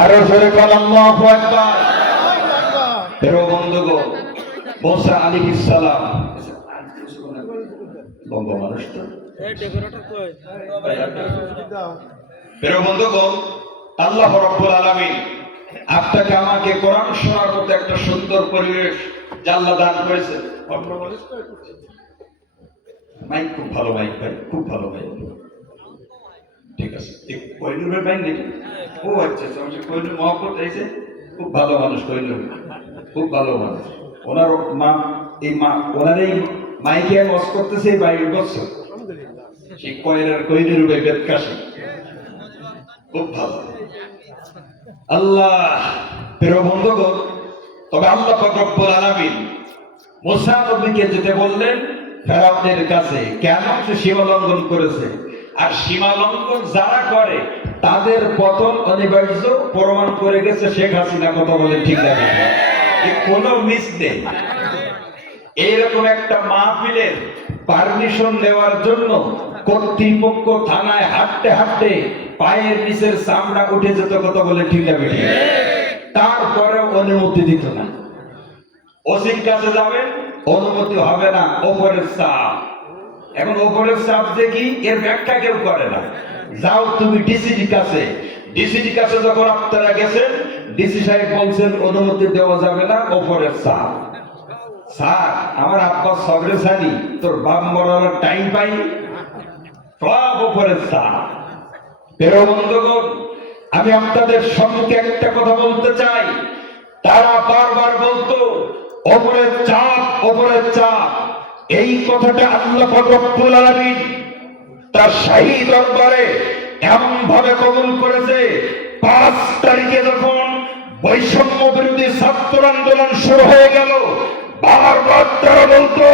আরো জোরে কোন আল্লাহু আকবার। প্রিয় বন্ধুগণ, মুসা আলাইহিস সালাম বঙ্গ মানুষ তো প্রিয় বন্ধুগণ, আল্লাহ রাব্বুল আলামিন আপনাকে আমাকে কোরআন শোনার মতো একটা সুন্দর পরিবেশ আল্লাহ দান করেছে। মাইক খুব ভালো, মাইক ভাই খুব ভালো মাইক, ঠিক আছে। কইনুরের মাইক নাকি? ও আচ্ছা, কইনুর মহব্বত হয়েছে, খুব ভালো মানুষ কইনুর, খুব ভালো মানুষ। ওনার মা ওনার এই মাইকে ওয়াজ করতেছে 22 বছর, সেই কইনুর ভাই বেদকাশী, খুব ভালো। আল্লাহ প্রিয় বন্ধুগণ, তবে আল্লাহ পাক রব্বুল আলামিন মুসা নবীকে যেতে বললেন ফেরাউনের কাছে, কেন সে সীমা লঙ্ঘন করেছে, আর সীমা লঙ্ঘন যারা করে তাদের পতন অনিবার্য প্রমাণ করে গেছে শেখ হাসিনা। কথা বলে ঠিক লাগে, কোনো মিস নেই। এইরকম একটা মাহফিলের পারমিশন নেওয়ার জন্য কর্তৃপক্ষ থানায় হাঁটতে হাঁটতে পায়ের নিচের চামড়া উঠে যেত। কথা বলে ঠিক আছে, তারপরে অনুমতি দিত না। ওসির কাছে যাবেন, অনুমতি হবে না, ওপরের চাপ। এখন ওপরের চাপ যে কি, এর ব্যাখ্যা কেউ করে না। যাও তুমি ডিসির কাছে। ডিসির কাছে যখন আপনারা গেছেন, ডিসি সাহেব বলছেন অনুমতি দেওয়া যাবে না, ওপরের চাপ। স্যার, আমার আব্বা সবরে জানি, তোর বাপ মরার টাইম পাই, সব ওপরের চাপ। প্রিয় বন্ধুগণ, আমি আপনাদের সম্মুখে একটা কথা বলতে চাই। তারা বারবার বলতো ওপরের চাপ, ওপরের চাপ। এই কথাটা আল্লাহ পাক রব্বুল আলামিন তার শাহী দরবারে এমন ভাবে কবুল করেছে। 5 তারিখে যখন বৈষম্য বিরোধী ছাত্র আন্দোলন শুরু হয়ে গেল, বারবার তারা বলতো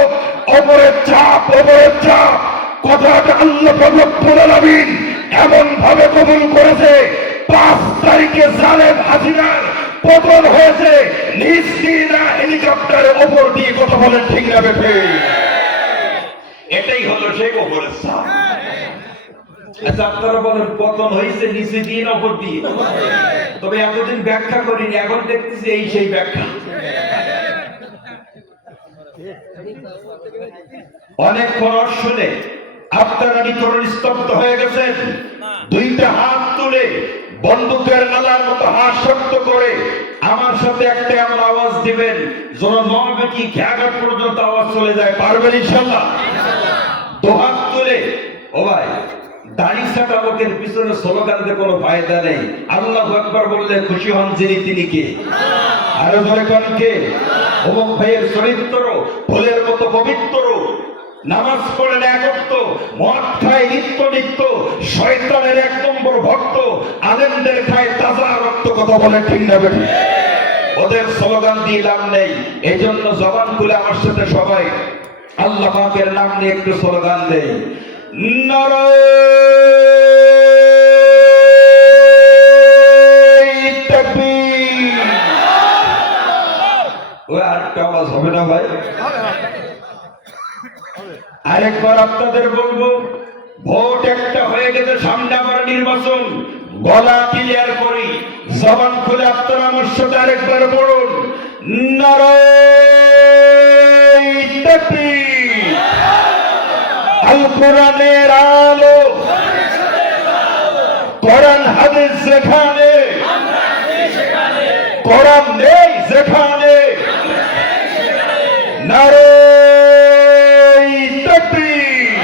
ওপরের চাপ, ওপরের চাপ। কথাটা আল্লাহ পাক রব্বুল আলামিন এমন ভাবে কবুল করেছে, 5 তারিখে জালেম হাসিনার পতন হয়েছে নিজ হেলিকপ্টারের উপর দিয়ে। কথা বলেন ঠিক না বেঠে? এটাই হলো সেই ওপরের চাপ। আচ্ছা, আপনারা বলেন পতন হয়েছে নিচে দিয়ে না উপর দিয়ে? তবে এতদিন ব্যাখ্যা করিনি, এখন দেখতেছি এই সেই ব্যাখ্যা। অনেক খরচ শুনে আপনারা নিতরণ স্তব্ধ হয়ে গেছেন। 2টা হাত তুলে বন্দুকের নালার মতো হাত শক্ত করে আমার সাথে একটা এমন আওয়াজ দিবেন যেন নবকি ঘাঘাট পর্যন্ত আওয়াজ চলে যায়। পারবেন ইনশাআল্লাহ? 2 হাত তুলে। ও ভাই, দাড়ি ছাটা লোকের পিছনে স্লোগান দিয়ে কোনো ফায়দা নেই। আল্লাহু আকবার বললে খুশি হন যিনি, তিনি কে? আরো ধরে কোন কে? অমুক ভাইয়ের চরিত্র ফুলের মতো পবিত্র, নামাজ পড়েন একত্র, মদ খায় নিত্য নিত্য, শয়তানের 1 নম্বর ভক্ত, আলেমদের খায় তাজা রক্ত। কথা বলে ঠিক না বেঠি? ওদের স্লোগান দিয়ে লাভ নেই। এই জন্য জবান খুলে আমার সাথে সবাই আল্লাহ পাকের নাম নিয়ে একটু স্লোগান দেই। নারায়ে তাকবীর। ওই আরেকটা আওয়াজ হবে না ভাই? আরেকবার আপনাদের বলবো, ভোট একটা হয়ে গেছে, সামনে আবার নির্বাচন। গলা ক্লিয়ার করি, জবান খুলে আপনারা আমার সাথে আরেকবার বলুন, নারায়ে তাকবীর। আল কোরআনের আলো, কোরআন হাদিস যেখানে, কোরআন নেই যেখানে, নারায়ে তাকবীর।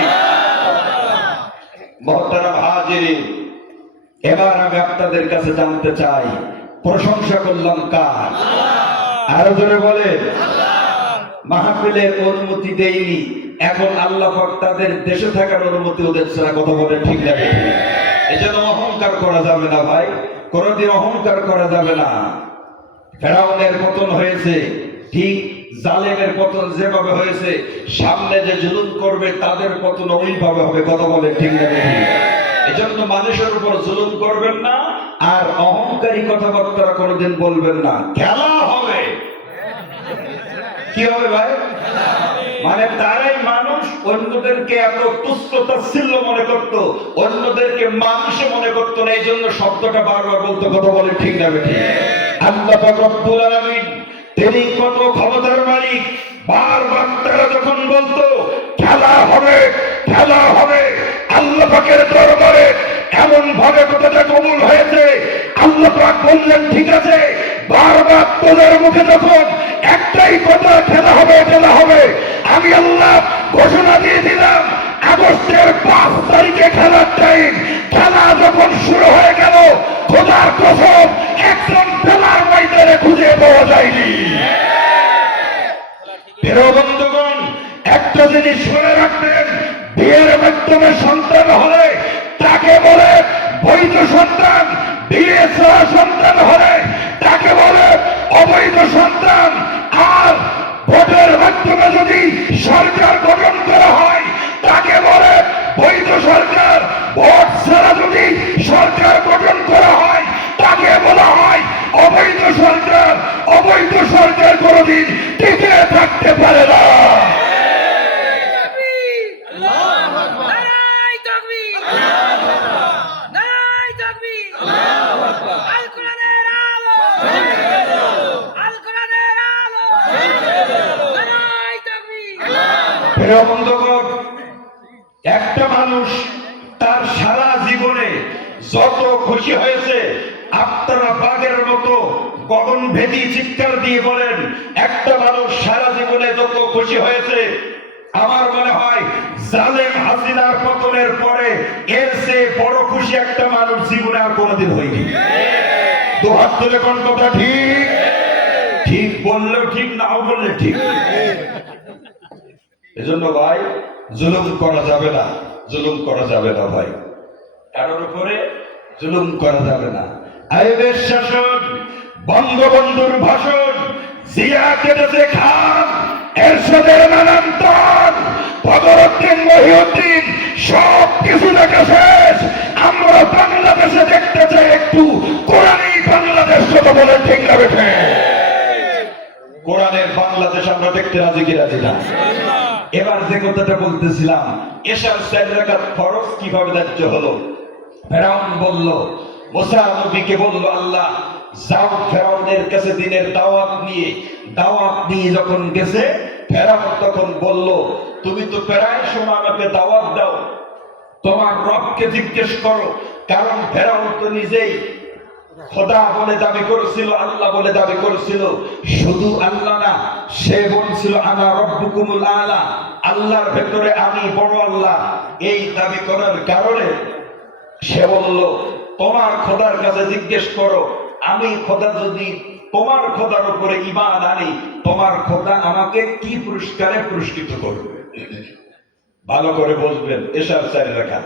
মুহতারাম হাজিরিন, এবার আমি আপনাদের কাছে জানতে চাই, প্রশংসা করলাম কার? আরো জোরে বলেন। মাহফিলের অনুমতি দেয়নি, এখন আল্লাহ পাক তাদের দেশে থাকার অনুমতি ওদের ছাড়া। কথা বলেন ঠিক না? এজন্য অহংকার করা যাবে না ভাই, কোনদিন অহংকার করা যাবে না। ফেরাউনের পতন হয়েছে, ঠিক জালেমের পতন যেভাবে হয়েছে, সামনে যে জুলুম করবে তাদের পতন ওইভাবে হবে। কথা বলেন ঠিক না? এজন্য মানুষের উপর জুলুম করবেন না, আর অহংকারী কথাবার্তা কোনোদিন বলবেন না। খেলা হবে। কি হবে ভাই? মানে তারাই মানুষ অন্যদেরকে এত তুচ্ছ তাচ্ছিল্য মনে করত, অন্যদেরকে মানুষে মনে করত না, এই জন্য শব্দটা বারবার বলতে, কথা বলে ঠিক না বেঠিক? আল্লাহ পাক রব্বুল আলামিন তিনি কত ক্ষমতার মালিক, বারবার তারা যখন বলতো খেলা হবে খেলা হবে, আল্লাহ পাকের দরবারে এমন ভাবে কথাটা কবুল হয়েছে, আল্লাহ পাক বললেন ঠিক আছে। বারবার তোদের মুখে যখন একটাই কথা খেলা হবে খেলা হবে, আমি আল্লাহ ঘোষণা দিয়ে দিলাম আগস্টের 5 তারিখে খেলার টাইম। খেলা যখন শুরু হয়ে গেল, খোদার কসম একজন খেলার ময়দানে খুঁজে পাওয়া যায়নি। প্রিয় বন্ধুগণ, একটা জিনিস শুনে রাখবেন, বিয়ের মাধ্যমে সন্তান হলে তাকে বলে বৈধ সন্তান, বিয়ে ছাড়া সন্তান হলে তাকে বলে অবৈধ সন্তান। আর ভোটের মাধ্যমে যদি সরকার গঠন করা হয় তাকে বলে বৈধ সরকার। ভোট ছাড়া যদি সরকার গঠন করা হয় তাকে বলা হয় অবৈধ সরকার। অবৈধ সরকার কোনদিন টিকে থাকতে পারে না। একটা মানুষ তার সারা জীবনে যত খুশি হয়েছে, আপনারা বাঘের মতো গগনভেদী চিৎকার দিয়ে বলেন, একটা মানুষ সারা জীবনে যত খুশি হয়েছে, আমার মনে হয় জালেম হাসিনার পতনের পরে এর চেয়ে বড় খুশি একটা মানুষ জীবনে আর কোনোদিন হয়নি। তো হাত তুলে কোন কথা ঠিক? ঠিক বললেও ঠিক, নাও বললে ঠিক। এজন্য ভাই জুলুম করা যাবে না, জুলুম করা যাবে না ভাই, কারোর উপরে জুলুম করা যাবে না। আইবের শাসন, বঙ্গবন্ধুর ভাষণ, জিয়া কেটেছে খান, এরশাদের নানান্তর, বদরুদ্দিন মহিউদ্দিন, সব কিছু দেখা শেষ। আমরা বাংলাদেশে দেখতে চাই একটু কোরআনী বাংলাদেশ। কথা বলেন ঠিক না বেঠে? কোরআনের বাংলাদেশ আমরা দেখতে রাজি কি রাজি না? এবার যে কথাটা বলতেছিলাম, এশার 4 রাকাত ফরজ কিভাবে ধার্য হলো? ফেরাউন বলল, মুসা নবীকে বলল, আল্লাহ যাও ফেরাউনের কাছে দিনের দাওয়াত নিয়ে যখন গেছে, ফেরাউন তখন বলল, তুমি তো প্রায় সময় আমাকে দাওয়াত দাও, তোমার রবকে জিজ্ঞেস করো। কারণ ফেরাউন তো নিজেই খোদা বলে দাবি করেছিল, আল্লাহ বলে দাবি করেছিল। শুধু আল্লাহ না, সে বলছিল আনা রব্বুকুমুল আলা, আল্লাহর ভেতরে আমি বড় আল্লাহ। এই দাবি করার কারণে সে বলল, তোমার খোদার কাছে জিজ্ঞেস করো, আমি খোদা যদি তোমার খোদার উপরে ঈমান আনি, তোমার খোদা আমাকে কি পুরস্কারে পুরস্কৃত করবে। ভালো করে বুঝবেন, এশার 4 রাকাত।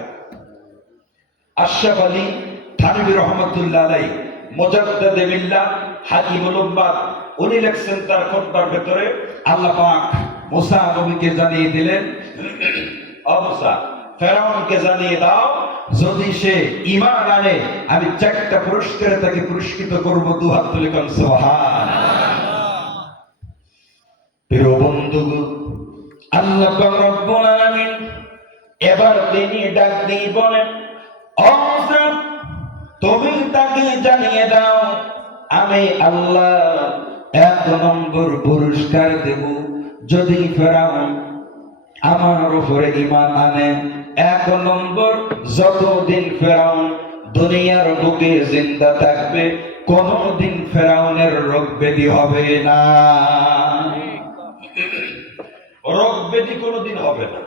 আশরাফ আলী থানভী রহমাতুল্লাহ আলাইহি, মুজাদ্দিদে মিল্লাহ, হাকিমুল উম্মাহ, উনি লেখছেন তার খুতবার ভেতরে, আল্লাহ পাক মুসা নবীকে জানিয়ে দিলেন, ও মুসা, ফেরাউনকে জানিয়ে দাও, যদি সে ঈমান আনে আমি 4টা পুরস্কারে তাকে পুরস্কৃত করব। দুহাত তুলে কোন সুবহানাল্লাহ। প্রিয় বন্ধুগণ, আল্লাহ পাক রব্বুল আলামিন এবার তিনি ডাক দিয়ে বলেন, ও মুসা, তুমি তাকে জানিয়ে দাও আমি আল্লাহ 1 নম্বর পুরস্কার দেব যদি ফেরাউন আমার উপরে ঈমান আনে। 1 নম্বর, যতদিন ফেরাউন দুনিয়ার বুকে জিন্দা থাকবে কোনদিন ফেরাউনের রোগ ব্যাধি হবে না, রোগ ব্যাধি কোনদিন হবে না।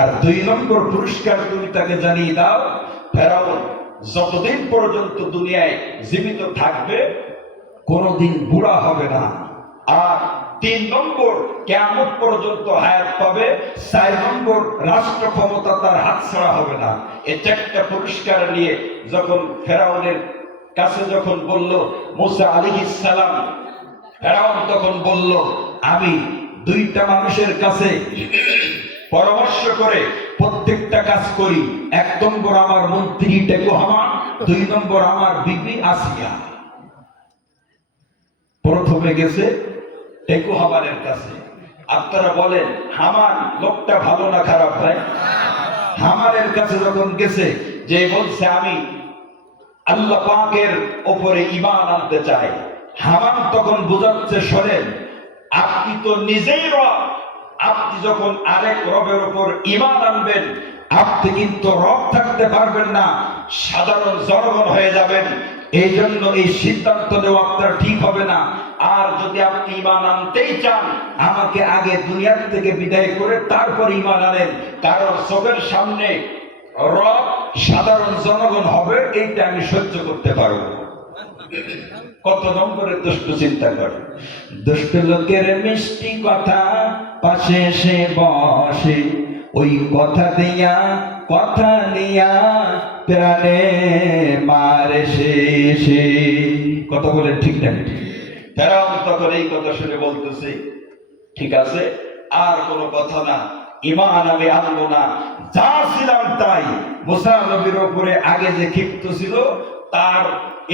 আর 2 নম্বর পুরস্কার তুমি তাকে জানিয়ে দাও, ফেরাউন যতদিন পর্যন্ত দুনিয়ায় জীবিত থাকবে কোনদিন বুড়া হবে না। আর 3 নম্বর, কিয়ামত পর্যন্ত হায়াত পাবে। 4 নম্বর, রাষ্ট্র ক্ষমতা তার হাত ছাড়া হবে না। এই 4টা পুরস্কার নিয়ে যখন ফেরাউনের কাছে যখন বলল মুসা আলাইহিস সালাম, ফেরাউন তখন বলল, আমি 2টা মানুষের কাছে পরামর্শ করে প্রত্যেকটা কাজ করি। 1 নম্বর আমার মন্ত্রী টেকো হামান, 2 নম্বর আমার বিবি আসিয়া। প্রথমে গেছে টেকো হামানের কাছে, আপনারা বলেন হামান লোকটা ভালো না খারাপ ভাই? হামানের কাছে যখন গেছে, যে বলছে আমি আল্লাহ পাকের উপরে ঈমান আনতে চাই, হামান তখন বুঝাচ্ছে শোনেন, আপনি তো নিজেই রব, আপনি যখন আরেক রবের উপর ঈমান আনবেন আপনি কিন্তু রব থাকতে পারবেন না, সাধারণ জনগণ হয়ে যাবেন। এই জন্য এই সিদ্ধান্ত নেওয়া আপনার ঠিক হবে না। আর যদি আপনি ঈমান আনতেই চান, আমাকে আগে দুনিয়ার থেকে বিদায় করে তারপর ঈমান আনেন, কারণ চোখের সামনে রব সাধারণ জনগণ হবে, এইটা আমি সহ্য করতে পারবো। কত নম্বরের দুষ্ট চিন্তা করে। দুষ্ট লোকের মিষ্টি কথা পাশে এসে বসে, ওই কথা দিয়া কথা নিয়া প্রাণে মারে শেষে। কথা বলে ঠিক না? ফেরাউন তখন এই কথা শুনে বলতেছে, ঠিক আছে আর কোনো কথা না, ঈমান আমি আনবো না, যা ছিলাম তাই। মুসা নবীর উপরে আগে যে ক্ষিপ্ত ছিল, তার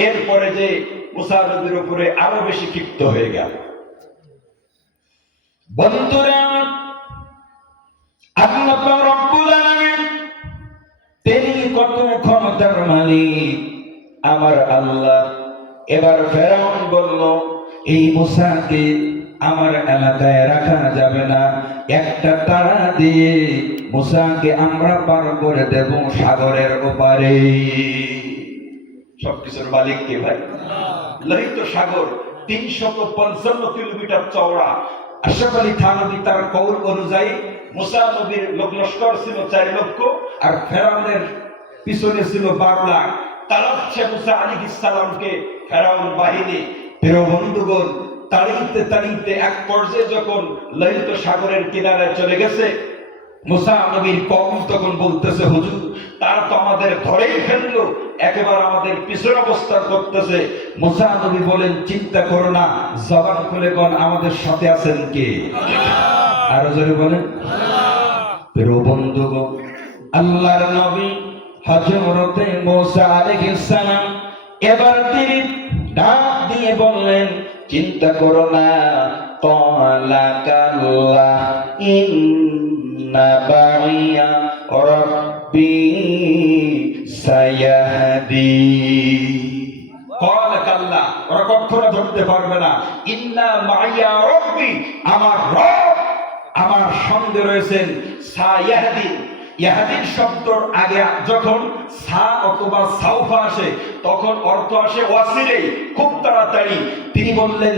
এরপরে যে মুসা নবীর উপরে আরো বেশি ক্ষিপ্ত হয়ে গেল। বন্ধুরা, আল্লাহ রব্বুল আলামিন তিনি কত ক্ষমতার মালিক আমার আল্লাহ। এবার ফেরাউন বলল, এই মুসাকে আমার এলাকায় রাখা যাবে না, একটা তাড়া দিয়ে মুসাকে আমরা পার করে দেব সাগরের ওপারে। সবকিছুর মালিক কে ভাই? লোহিত সাগর 355 কিলোমিটার চওড়া। আশরাফ আলী থানভী তার কওল অনুযায়ী মুসা নবীর লস্কর ছিল 4 লক্ষ, আর ফেরাউনের পিছনে ছিল 12 লাখ। তাড়াচ্ছে মুসা আলাইহিস সালামকে ফেরাউন বাহিনী। প্রিয় বন্ধুগণ, তাড়িতে তাড়িতে এক পর্যায়ে যখন লোহিত সাগরের কিনারায় চলে গেছে, মুসা নবীর কওম তখন বলতেছে, হুজুর তার তো আমাদের ধরেই ফেললো, একেবারে আমাদের পিছনে অবস্থান করতেছে। মুসা নবী বলেন, চিন্তা করো না, জবান খুলে কোন আমাদের সাথে আছেন কে? আরো জোরে বলেন প্রিয় বন্ধুগণ, আল্লাহর নবী হযরতে মুসা আলাইহিস সালাম এবার তিনি ডাক দিয়ে বললেন, চিন্তা করো না, ক্বালা কাল্লা ইন্না বাইয়া রাব্বি সায়াহদি। ক্বালা কাল্লা, ওরা কখনো ধরতে পারবে না। ইন্না মাইয়া রাব্বি, আমার রব আমার সঙ্গে রয়েছেন। সায়াহদি, ইয়াহদিন শব্দর আগে যখন সা অথবা সাউফা আসে তখন অর্থ আসে ওয়াসিলেই, খুব তাড়াতাড়ি। তিনি বললেন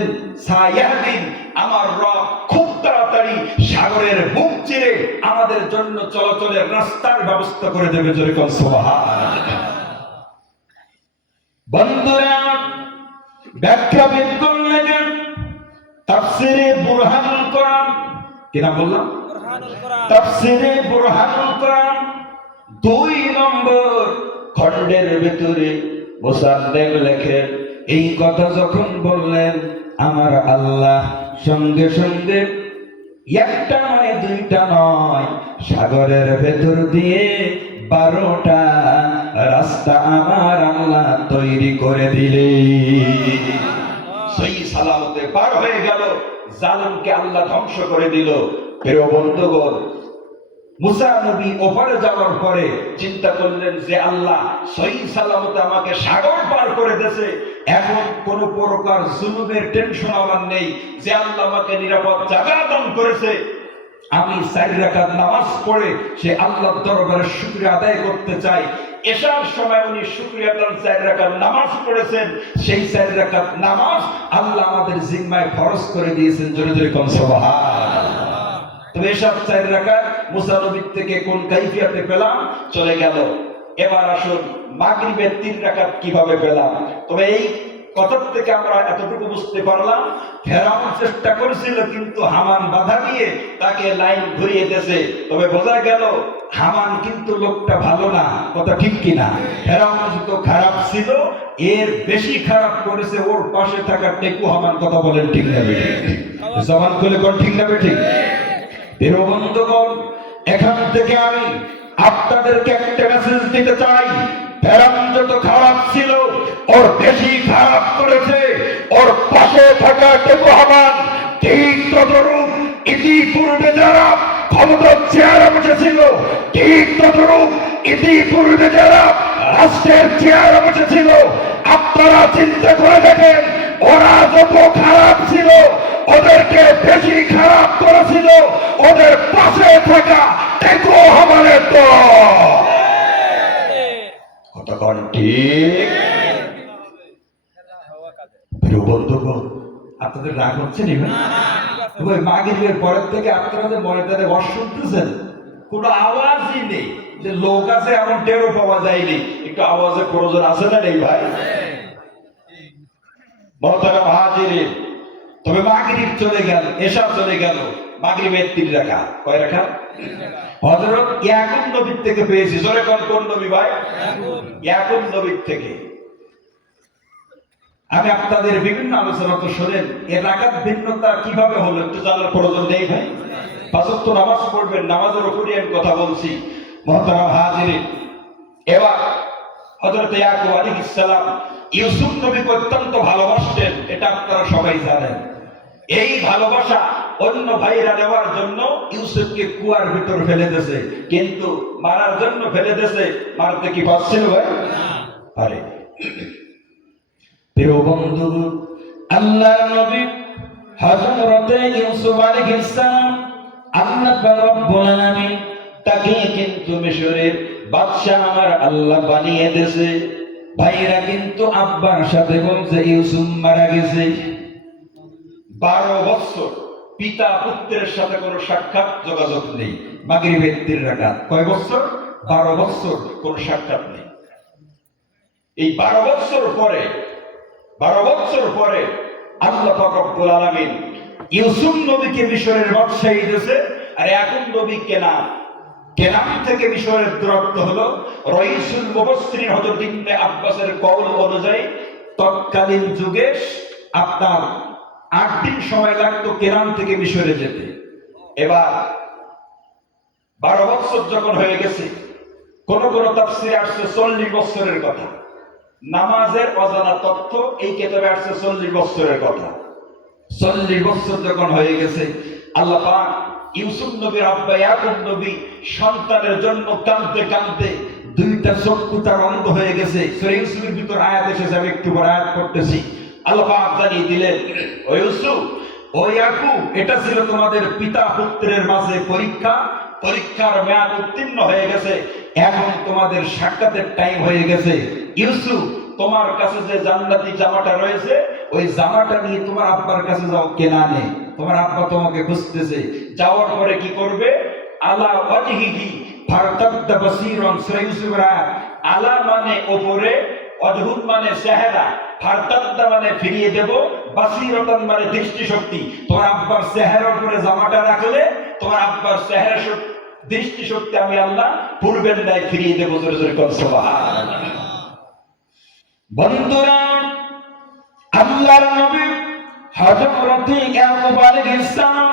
সায়াহদিন, আমার রব খুব তাড়াতাড়ি সাগরের বুক চিরে আমাদের জন্য চলাচলের রাস্তার ব্যবস্থা করে দেবে। জোরে কোন সুবহানাল্লাহ। বন্ধুরা, ব্যাখ্যা বের করলেন তাফসীরে বুরহানুল কোরআন, কি নাম বললাম? তাফসীরে বুরহানুল কোরআন 2 নম্বর খণ্ডের ভিতরে মুসান্নেফ লেখেন, এই কথা যখন বললেন আমার আল্লাহ সঙ্গে সঙ্গে একটা নয়, দুইটা নয়, সাগরের ভেতর দিয়ে 12টা রাস্তা আমার আল্লাহ তৈরি করে দিলেন। সেই সালামতে পার হয়ে গেল, জালিমকে আল্লাহ ধ্বংস করে দিল। প্রিয় বন্ধুগণ, মুসা নবী ওপারে যাওয়ার পরে চিন্তা করলেন যে আল্লাহ সহি সালামতে আমাকে সাগর পার করে দিয়েছে, এখন কোন প্রকার জুলুমের টেনশন আমার নেই, যে আল্লাহ আমাকে নিরাপদ জায়গা দান করেছে। আমি 4 রাকাত নামাজ পড়ে সে আল্লাহর দরবারে শুকরিয়া আদায় করতে চাই। এশার সময় উনি শুকরিয়া দান 4 রাকাত নামাজ পড়েছেন, সেই 4 রাকাত নামাজ আল্লাহ আমাদের জিম্মায় ফরজ করে দিয়েছেন। জোরে জোরে কোন সুবহানাল্লাহ। তবে এসব 4 রাকাত মুসা নবীর থেকে কোন কাইফিয়াতে পেলাম চলে গেল। এবার আসুন মাগরিবের 3 রাকাত কিভাবে পেলাম। তবে এই কথা থেকে আমরা এতটুকু বুঝতে পারলাম, ফেরাউন চেষ্টা করেছিল কিন্তু হামান বাধা দিয়ে তাকে লাইন ঘুরিয়ে দিয়েছে। তবে বোঝা গেল হামান কিন্তু লোকটা ভালো না। কথা ঠিক কিনা? ফেরাউন তো খারাপ ছিল, এর বেশি খারাপ করেছে ওর পাশে থাকা টেকু হামান। কথা বলেন ঠিক না বেঠিক? জবান খুলে কোন ঠিক না বেঠিক? প্রিয় বন্ধুগণ, এখান থেকে আমি আপনাদেরকে একটা মেসেজ দিতে চাই, ফেরাউন যত খারাপ ছিল ওর বেশি খারাপ করেছে ওর পাশে থাকা টেকু হামান। ঠিক তদরূপ ইতিপূর্বে যারা ক্ষমতার চেয়ারে বসেছিল, ঠিক ততরূপ ইতিপূর্বে যারা রাষ্ট্রের চেয়ারে বসেছিল, আপনারা চিন্তা করে দেখেন ওরা যত খারাপ ছিল, ওদেরকে বেশি খারাপ করেছিল ওদের পাশে থাকা টেকো আমাদের দল। কতক্ষণ ঠিক? প্রিয় বন্ধুগণ, আপনাদের রাগ হচ্ছে না? ভাই মাগরিবের পরের থেকে আপনারা যে ময়দানে বস শুনতেছেন, কোনো আওয়াজই নেই, যে লোক আছে এমন টেরও পাওয়া যায়নি। একটু আওয়াজের প্রয়োজন আছে না নেই ভাই? মহতারাম হাজিরিন, তবে মাগরিব চলে গেল, এশা চলে গেল, মাগরিবের 3 রাকাত। কয় রাকাত? হযরত ইয়াকুব নবীর থেকে পেয়েছি। জোরে কোন নবী ভাই? ইয়াকুব নবীর থেকে। আমি আপনাদের বিভিন্ন আলোচনা তো শোনেন, এর রাকাত ভিন্নতা কিভাবে হলো একটু জানার প্রয়োজন নেই ভাই? 5 ওয়াক্ত নামাজ পড়বেন, নামাজের উপরই আমি কথা বলছি। মহতারাম হাজিরিন, এবার হযরত ইয়াকুব আলাইহিস সালাম ইউসুফ নবীকে অত্যন্ত ভালোবাসতেন, এটা আপনারা সবাই জানেন। এই ভালোবাসা অন্য ভাইরা নেওয়ার জন্য ইউসুফকে কুয়ার ভিতর ফেলে দিয়েছে, কিন্তু মারার জন্য ফেলে দিয়েছে। মারতে কি পারছিল ভাই? আরে প্রিয় বন্ধু, আল্লাহর নবী হযরত ইউসুফ আলাইহিস সালাম, আল্লাহ রাব্বুল আলামিন তাকে কিন্তু মিশরের বাদশা আমার আল্লাহ বানিয়ে দিয়েছে। ভাইরা কিন্তু আব্বার সাথে বলছে ইউসুফ মারা গেছে। 12 বছর পিতা পুত্রের সাথে কোনো সাক্ষাৎ যোগাযোগ নেই। মাগরিবের 3 রাকাত। কয় বছর? 12 বছর কোনো সাক্ষাৎ নেই। এই 12 বছর পরে আল্লাহ পাক রব্বুল আলামিন ইউসুফ নবীকে মিশরের বাদশাহী দিয়েছে। আর এখন নবী কেনান থেকে মিশরের দূরত্ব হলো, রাইসুল মুফাসসিরিন হযরত ইবনে আব্বাসের কওল অনুযায়ী তৎকালীন যুগে আপনার 8 দিন সময় লাগতো কেনান থেকে মিশরে যেতে। এবার 12 বছর যখন হয়ে গেছে, কোন তাফসীরে আসছে 40 বছরের কথা। নামাজের অজানা তথ্য এই কিতাবে আসছে 40 বছরের কথা। 40 বছর যখন হয়ে গেছে, আল্লাহ পাক ইউসুফ নবীর আব্বা ইয়াকুব নবী সন্তানের জন্য কাঁদতে কাঁদতে 2টা চক্ষু তার অন্ধ হয়ে গেছে। সূরা ইউসুফের ভিতর আয়াত এসেছে, আমি একটু পরে আয়াত পড়তেছি। আল্লাহ পাক জানিয়ে দিলেন, ও ইউসুফ, ও ইয়াকুব, এটা ছিল তোমাদের পিতা পুত্রের মাঝে পরীক্ষা। পরীক্ষার মেয়াদ উত্তীর্ণ হয়ে গেছে, এখন তোমাদের সাক্ষাতের টাইম হয়ে গেছে। ইউসুফ, তোমার কাছে যে জান্নাতি জামাটা রয়েছে, ওই জামাটা নিয়ে তোমার আব্বার কাছে যাও কেনানে। তোমার আব্বা তোমাকে খুঁজতেছে। যাওয়ার পরে কি করবে? আলা ওয়াজহিহি ফারতাদ্দা বাসীরান। সূরা ইউসুফের আয়াত। আলা মানে উপরে, ওয়াজহুন মানে চেহারা, ফারতাদ্দা মানে ফিরিয়ে দেব, বাসীরাতান মানে দৃষ্টিশক্তি। তোমার আব্বার চেহারার উপরে জামাটা রাখলে তোমার আব্বার চেহারা দৃষ্টিশক্তি আমি আল্লাহ পূর্বের ন্যায় ফিরিয়ে দেব। জোরে জোরে কোন সুবহানাল্লাহ। বন্ধুরা, আল্লাহর নবী হযরত ইয়াকুব আলাইহিস সালাম,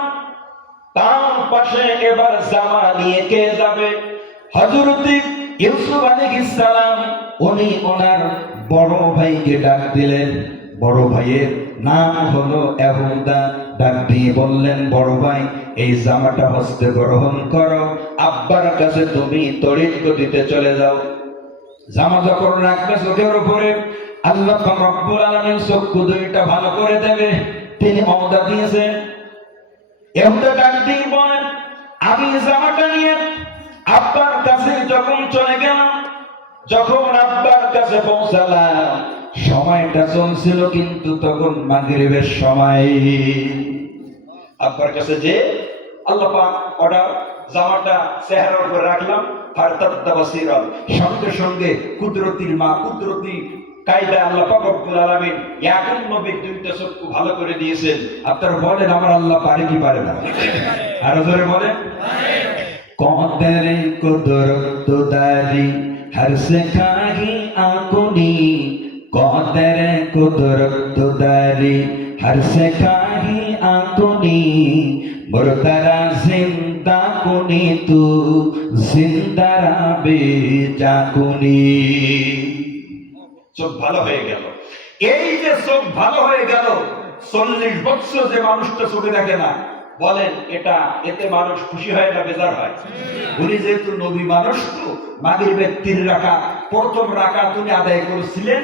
তার পাশে এবার জামা নিয়ে কে যাবে? হযরত ইউসুফ আলাইহিস সালাম। উনি ওনার বড় ভাইকে ডাক দিলেন। বড় ভাইয়ের নাম হলো ইয়াহুদা। ডাক দিয়ে বললেন, বড় ভাই, এই জামাটা হস্তে গ্রহণ করো, আব্বার কাছে তুমি তড়িৎ গতিতে চলে যাও। জামা যখন রাখবে চোখের উপরে, আল্লাহ পাক রব্বুল আলামিন চক্ষু 2টা ভালো করে দেবে। তিনি ওয়াদা দিয়েছেন। ইয়াহুদা ডাক দিয়ে বলেন, আমি জামাটা নিয়ে আব্বার কাছে যখন চলে গেলাম, যখন আব্বার কাছে পৌঁছালাম, সময়টা চলছিল কিন্তু তখন মাগরিবের সময়। আব্বার কাছে যে আল্লাহ পাক অর্ডার, জামাটা চেহারার উপর রাখলাম, ফারতাদ্দা বাসীরান। সঙ্গে সঙ্গে কুদরতির মা, কুদরতি কায়দায় আল্লাহ পাক রব্বুল আলামিন ইয়াকুব নবীর 2টা চক্ষু ভালো করে দিয়েছেন। আপনারা বলেন, আমার আল্লাহ পারে কি পারে না? আরো জোরে বলেন। কদরে কুদরত দারি হর সে খাহি আকুনি, কদরে কুদরত দারি হর সে খাহি আকুনি, মুরতারা জিন্দা কুনি তু জিন্দারা বেজাকুনি। চোখ ভালো হয়ে গেল। এই যে চোখ ভালো হয়ে গেল, 40 বছর যে মানুষটা চোখে দেখে না, বলেন এটা এতে মানুষ খুশি হয় না বেজার হয়? উনি যেহেতু নবী মানুষ, তো মাগরিবের 3 রাকাত প্রথম রাকাত উনি আদায় করেছিলেন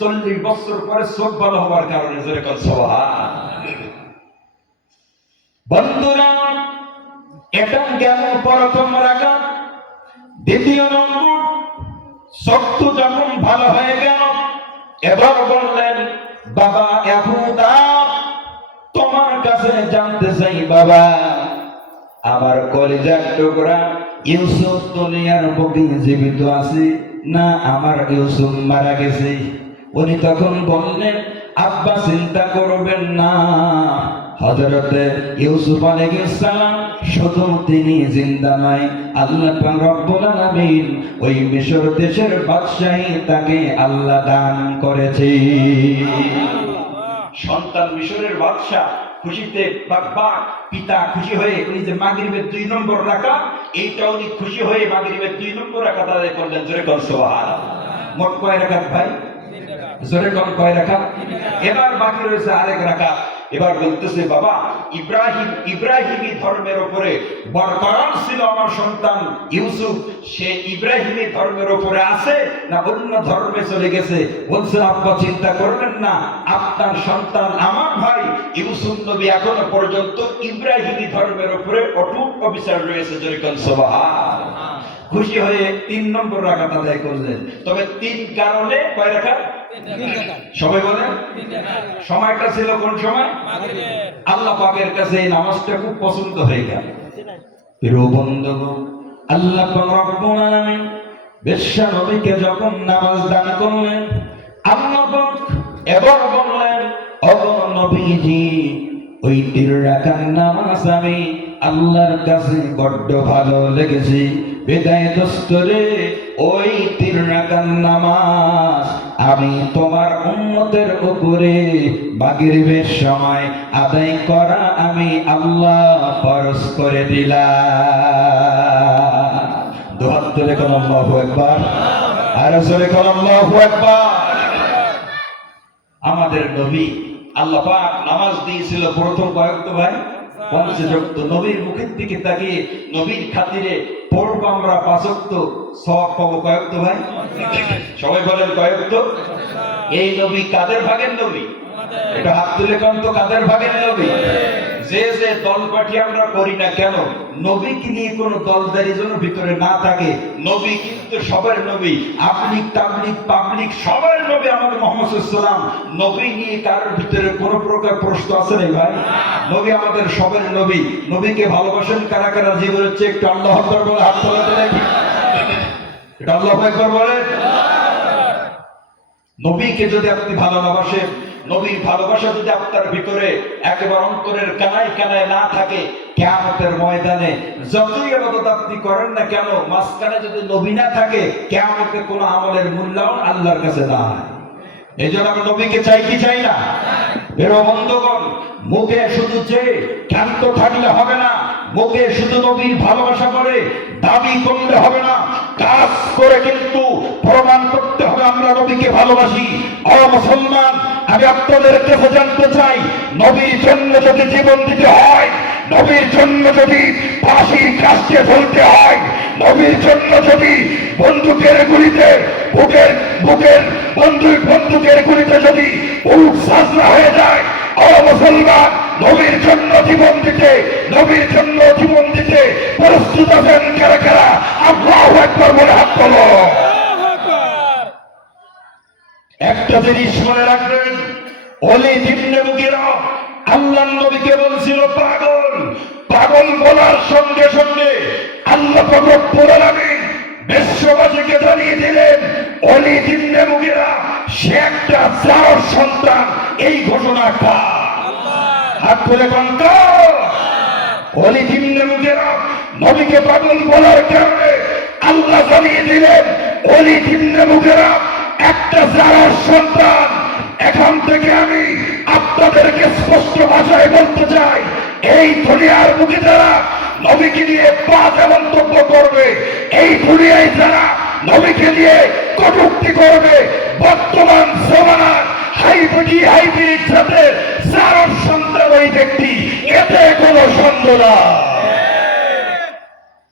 40 বছর পরে চোখ ভালো হওয়ার কারণে। জোরে কর সুবহান। বন্ধুরা, এটা গেল প্রথম রাকাত। দ্বিতীয় নম্বর, চক্ষু যখন ভালো হয়ে গেল, এবার বললেন, বাবা ইয়াহুদা, তোমার কাছে জানতে চাই বাবা, আমার কলিজার টুকরা ইউসুফ দুনিয়ার বুকে জীবিত আছে না আমার ইউসুফ মারা গেছে? উনি তখন বললেন, আব্বা চিন্তা করবেন না, হযরতে ইউসুফ আলাইহিস সালাম শুধু তিনি জিন্দা নয়, আল্লাহ পাক রব্বুল আলামিন ওই মিশর দেশের বাদশাহী তাকে আল্লাহ দান করেছে। সন্তান মিশরের বাদশা খুশিতে বাবা পিতা খুশি হয়ে উনি যে মাগরিবের 2 নম্বর রাকাত, এইটা উনি খুশি হয়ে মাগরিবের 2 নম্বর রাকাত আদায় করলেন। জোরে কোন সুবহানাল্লাহ। মোট কয় রাকাত ভাই? জোরে কোন কয় রাকাত? এবার বাকি রয়েছে আরেক রাকাত। এবার বলতেছে, বাবা ইব্রাহিমী ধর্মের উপরে বরকরার ছিল আমার সন্তান ইউসুফ, সে ইব্রাহিমী ধর্মের উপরে আছে না অন্য ধর্মে চলে গেছে? বলছে, আব্বা চিন্তা করবেন না, আপনার সন্তান আমার ভাই ইউসুফ নবী এখনো পর্যন্ত ইব্রাহিমী ধর্মের উপরে অটুট অবিচার রয়েছে। জোরে কোন সুবহানাল্লাহ। খুশি হয়ে 3 নম্বর রাকাত আদায় করলেন। তবে 3 কারণে কয় রাকাত? সবাই বলেন। সময়টা ছিল কোন সময়? আল্লাহ পাকের কাছে এই নামাজটা খুব পছন্দ হয়ে গেল। প্রিয় বন্ধুগণ, আল্লাহ পাক রব্বুল আলামিন বিশ্ব নবীকে যখন নামাজ দান করলেন, আল্লাহ পাক এবার বললেন, ওগো নবীজি, ওই 3 রাকাত নামাজ আমি আল্লাহর কাছে বড্ড ভালো লেগেছে। বিদায় দোস্তরে, ওই 3 রাকাত নামাজ আমি তোমার উম্মতের উপরে মাগরিবের সময় আদায় করা আমি আল্লাহ ফরজ করে দিলাম। দুহাত তুলে কোন আল্লাহু আকবার, আর জোরে কোন আল্লাহু আকবার। আমাদের নবী আল্লাহ পাক নামাজ দিয়েছিল প্রথম কয়েক ভাই 50 ওয়াক্ত। নবীর মুখের দিকে তাকিয়ে নবীর খাতিরে পড়ব আমরা 5 ওয়াক্ত, সওয়াব পাবো কয়েক ভাই? সবাই বলেন কয়েক। এই নবী কাদের ভাগের নবী? এটা হাত তুলে কোন তো কাদের ভাগের নবী? যে যে দল পার্টি আমরা করি না কেন, নবীকে নিয়ে কোনো দলদারি যেন ভিতরে না থাকে। নবী কিন্তু সবার নবী, আপলিক তাবলিক পাবলিক সবার নবী আমাদের মুহাম্মদ সাল্লাল্লাহু আলাইহি ওয়াসাল্লাম। নবী নিয়ে কারোর ভিতরে কোনো প্রকার প্রশ্ন আছে না ভাই? নবী আমাদের সবার নবী। নবীকে ভালোবাসেন কারা কারা? জীবন হচ্ছে একটু আল্লাহু আকবার বলে হাত তোলাতে দেখি। এটা আল্লাহু আকবার বলেন। নবীকে যদি আপনি ভালোবাসেন, নবীর ভালোবাসা যদি আপনার ভিতরে একেবারে অন্তরের কানায় কানায় না থাকে, কিয়ামতের ময়দানে যতই ইবাদত আপনি করেন না কেন, মাঝখানে যদি নবী না থাকে, কিয়ামতে কোনো আমলের মূল্যায়ন আল্লাহর কাছে নাই। এই জন্য আমরা নবীকে চাই কি চাই না? প্রিয় বন্ধুগণ, মুখে শুধু চেয়ে ক্ষান্ত থাকলে হবে না, মুখে শুধু নবীর ভালোবাসা করে দাবি করলে হবে না, কাজ করে কিন্তু প্রমাণ করতে হবে আমরা নবীকে ভালোবাসি। ও মুসলমান, আমি আপনাদের কাছে জানতে চাই, নবীর জন্য যদি জীবন দিতে হয়, নবীর জন্য যদি ফাঁসির কাস্তে ঝুলতে হয়, নবীর জন্য যদি বন্দুকের গুলিতে বন্দুকের গুলিতে যদি বুক সাজনা হয়ে যায়, ও মুসলমান, নবীর জন্য জীবন দিতে, নবীর জন্য জীবন দিতে প্রস্তুত আছেন কারা কারা? আল্লাহু আকবার বলে হাত তোলো। একটা জিনিস মনে রাখবেন, ওয়ালিদ ইবনে মুগীরা আল্লাহর নবীকে বলছিল পাগল। পাগল বলার সঙ্গে সঙ্গে আল্লাহ পাক রব্বুল আলামিন বিশ্ববাসীকে জানিয়ে দিলেন, ওয়ালিদ ইবনে মুগীরা সে একটা জার সন্তান। এই ঘোষণা কার? হাত তুলে কোন কার? ওয়ালিদ ইবনে মুগীরা নবীকে পাগল বলার কারণে আল্লাহ জানিয়ে দিলেন, ওয়ালিদ ইবনে মুগীরা একটা জার সন্তান। এখন থেকে আমি আপনাদেরকে স্পষ্ট ভাষায় বলতে চাই, এই দুনিয়ার বুকে যারা নবীকে নিয়ে বাজে মন্তব্য করবে, এই দুনিয়ায় যারা নবীকে নিয়ে কটূক্তি করবে, বর্তমান জমানার হাইব্রিড সাথে যার সন্তান ওই ব্যক্তি, এতে কোনো সন্দেহ না?